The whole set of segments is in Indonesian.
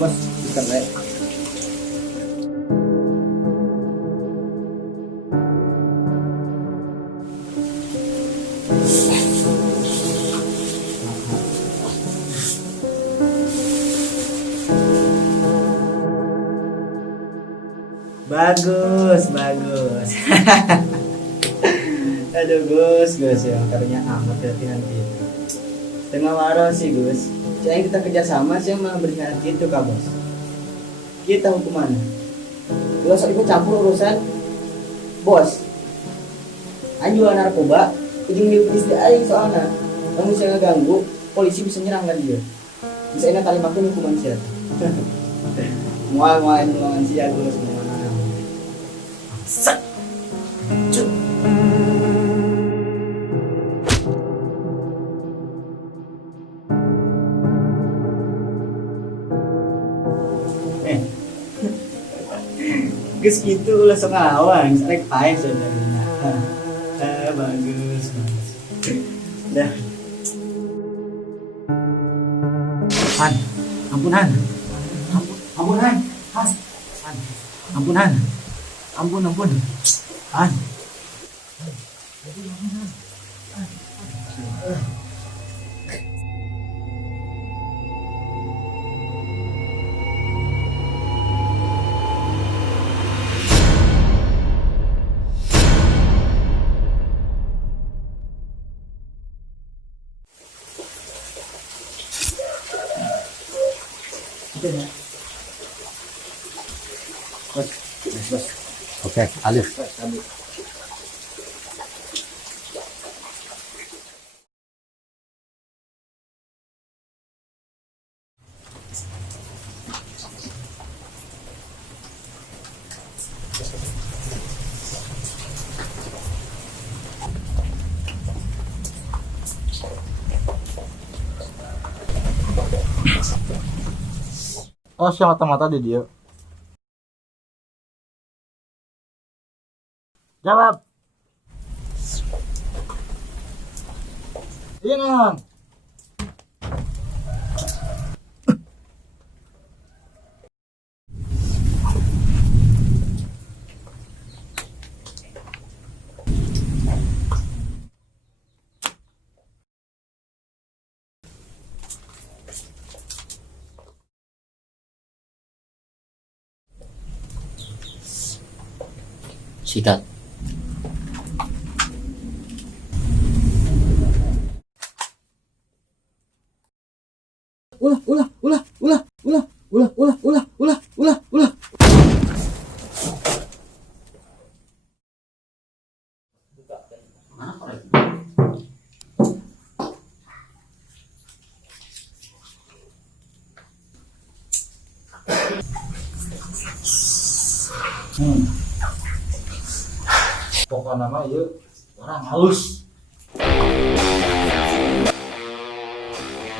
bos, bukan baik. Bagus, bagus. Aduh Gus, Gus ya, katanya amat hati nanti. Tengah marah sih Gus. Saya kita kerja sama sih malah berikan gitu kak bos. Kita hukuman. Lu sok ikut campur urusan bos. Anjuran narkoba, ujung istri aing soalnya. Kamu bisa ngeganggu, polisi bisa nyerang kan dia. Bisa ingat kali makin hukuman sih. Mual nulangan sih ya Gus. Set. Cuk. Gus gitu ulah sok ngelawan, rek pae sebenarnya. Bagus. Dah. Han, ampunan. Ampunan. Has. Han. Ampunan. Ampun. Han. Bos. Oke, Alif. Oh, siang mata-mata di dia. Jawab. Iya non. Sikat. Ulah. Pokoknya nama yuk orang halus.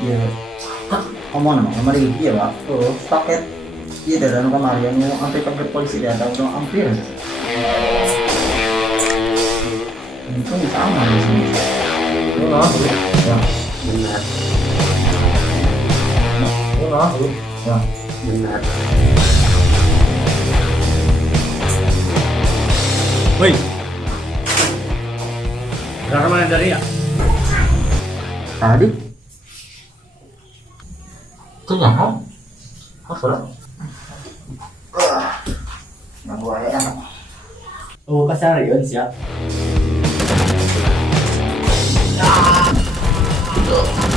Iya. Omong nama kemarin iya pak. Oh paket. Iya dari kemarin mau sampai paket polisi dia tahu dong hampir. Itu sama di sini. Ya, Benar. ya. Benar. Woi, berapa mana dari ya? Tadi Kenyang. Apa lah? yang gua ya. Oh, kasarian siap. Tuh.